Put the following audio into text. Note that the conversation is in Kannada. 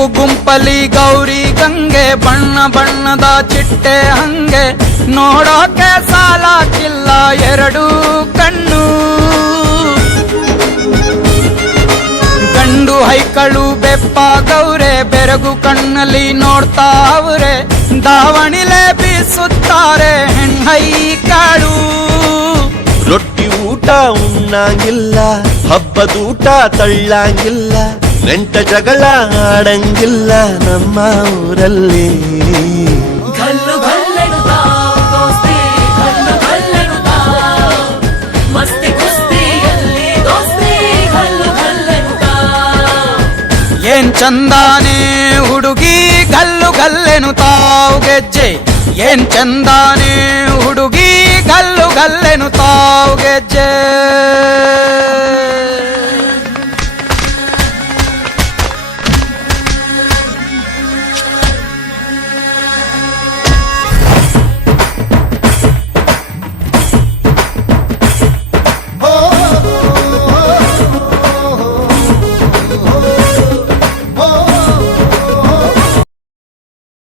ಗುಂಪು ಗುಂಪಲಿ ಗೌರಿ ಗಂಗೆ ಬಣ್ಣ ಬಣ್ಣದ ಚಿಟ್ಟೆ ಹಂಗೆ ನೋಡೋಕೆ ಸಾಲಾಕಿಲ್ಲ ಎರಡು ಕಣ್ಣು. ಗಂಡು ಹೈಕಳು ಬೆಪ್ಪಾಗವ್ರೆ ಬೆರಗು ಕಣ್ಣಲ್ಲಿ ನೋಡ್ತಾವ್ರೆ ದಾವಣಿಲೆ ಬೀಸುತ್ತಾರೆ ಹೆಣ್ಣೈಕಾಳು. ರೊಟ್ಟಿ ಊಟ ಉಣ್ಣಂಗಿಲ್ಲ ಹಬ್ಬದೂಟ ತಳ್ಳಂಗಿಲ್ಲ ನೆಂಟ ಜಗಳ ಆಡಂಗಿಲ್ಲ ನಮ್ಮ ಊರಲ್ಲಿ. ಗಲ್ಲು ಗಲ್ಲೆನುತ್ತಾವ್ ದೋಸ್ತಿ ಗಲ್ಲು ಗಲ್ಲೆನುತ್ತಾವ್ ಮಸ್ತಿ ಕುಸ್ತಿಯಲ್ಲಿ ದೋಸ್ತಿ ಗಲ್ಲು ಗಲ್ಲೆನುತ್ತಾವ್. ಏನ್ ಚಂದಾನೆ ಹುಡುಗಿ ಗಲ್ಲು ಗಲ್ಲೆನುತ್ತಾವ್ ಗೆಜ್ಜೆ ಏನ್ ಚಂದಾನೆ ಹುಡುಗಿ ಗಲ್ಲು ಗಲ್ಲೆನುತ್ತಾವ್ ಗೆಜ್ಜೆ.